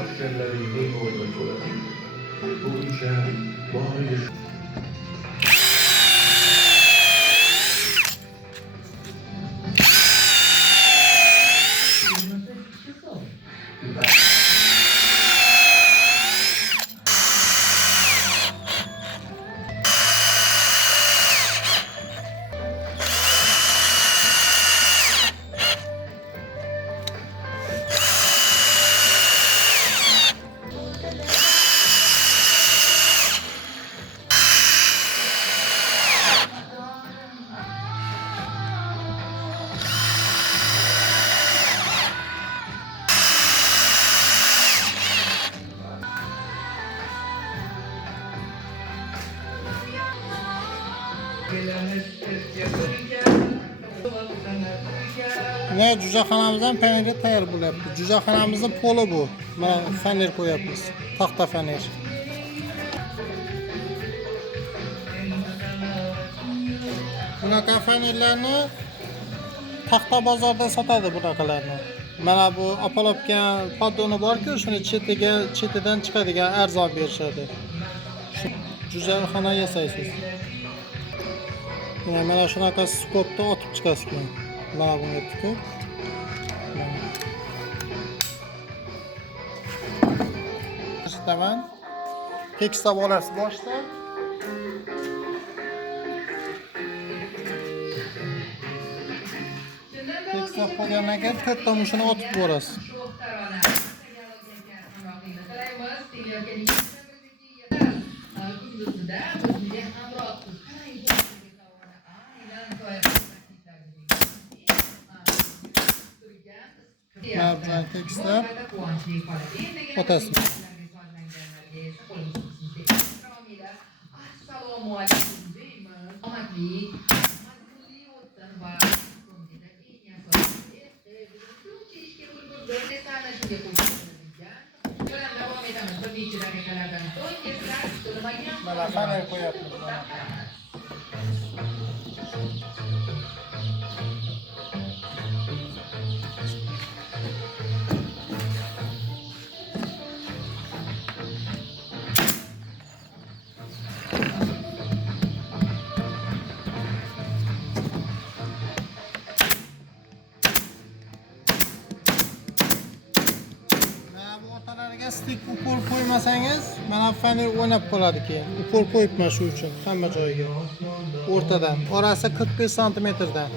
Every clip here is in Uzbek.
askerlerin orada koyalım. Bu işe bari ve cüzəxanamızdan peniri tayyor bo'lyapti. Cüzəxanamızın polu bu. Mana fener qo'yapmiz. Taxta fener. Bunaqa fenerlarni taxta bozorda sotadi bunaqalarni. Mana bu apalopgan poddoni bor-ku, shuni chetidan chiqadigan arzon berishadi. Shu cüzəxana yasaysiz. Mana shunaqa skopda otib chiqasiz. Mana bunga tikib. Tamam. Tekistab olasiz boshda. Tekistab qolgandan keyin 4 ta mushuni otib borasiz. Mavjud tekistab otasiz. Mana fener qo'yapmiz. Ortalariga stik upol qo'ymasangiz, mana fener o'ynab qoladi keyin. Upol qo'yibman shu uchun hamma joyiga. O'rtadan, orasi 45 santimetrdan.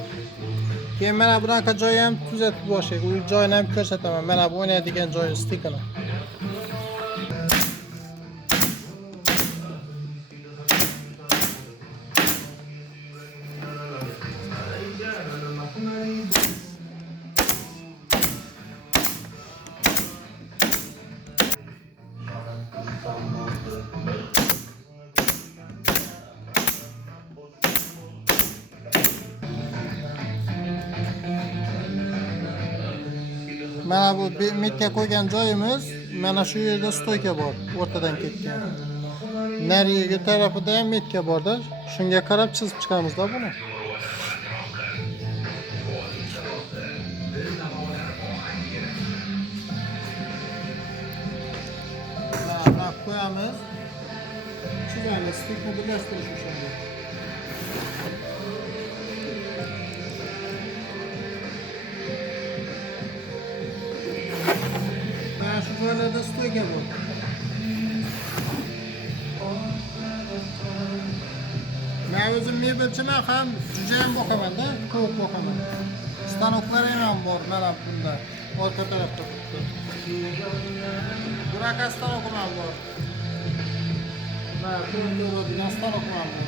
Keyin mana bunaqa joyi ham tuzatib boshlaydi. U joyini ham ko'rsataman. Mana bu o'ynaydigan joyi stikini. Mana bu metga qo'ygan joyimiz, mana shu yerda stoyka bor, o'rtadan ketgan. Narigi tarafida ham metka borda, shunga qarab chizib chiqamiz-da buni. Mana qo'yamiz. Chizamiz, stikni birlashtirish uchun. Şu joylarda stoyka bor. Men o'zim mebelchiman ham, juda ham boqaman-da, ko'p boqaman. Stanoklarim ham bor mana bunda, orqa tarafda. Bunaqa stanokim ham bor. Mana bu stanokim ham bor.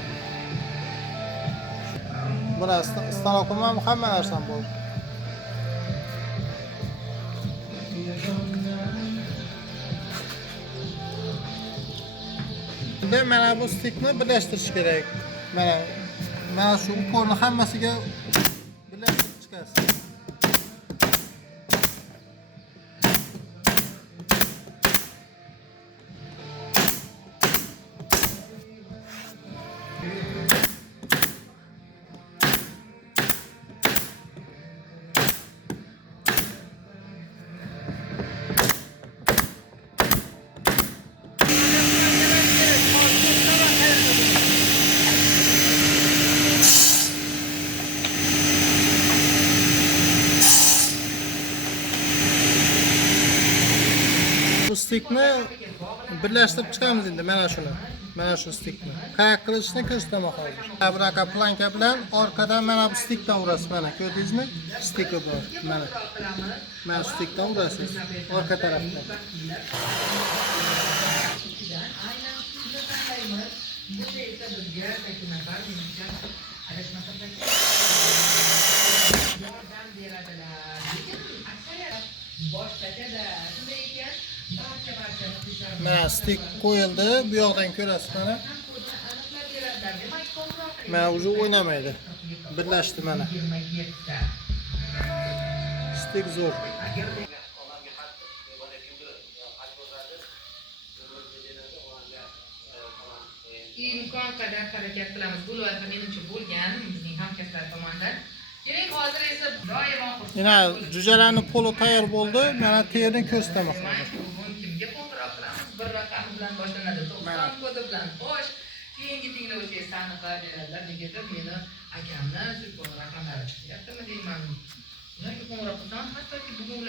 Buna stanokim ham hamma narsam bor. Mana bu stikni birlashtirish kerak. Mana shu upolni hammasiga birlashtirib chiqasiz. stikni birlashtirib chiqamiz endi mana shuni. Mana shu stikni. Qayoq qilishni ko'rsataman hozir. Bunaqa planka bilan orqadan mana bu stikdan urasiz mana. Ko'rdingizmi? Stiki bor. Mana. Mana stikdan urasiz orqa tarafdan. Mana stik qo'yildi. Bu yoqdan ko'rasiz mana. Mana o'zi o'ynamaydi. Birlashdi mana. Stik zo'r. imkon qadar harakat qilamiz. Bu loyiha menimcha bo'lgan bizning hamkasblar tomonidan. Keling, hozir esa doimo Mana jo'jalarning poli tayyor bo'ldi. Mana terini ko'rsataman. kimga qo'ng'iroq qilamiz? Bir raqam bilan boshlanadi. 90 kodi bilan xo'sh. Keyingi tinglovchiga aniqlab beradilar. Negadir meni akamni telefon raqamlari chiqyaptimi deyman. Ularga qo'ng'iroq qilsam, hattoki bugun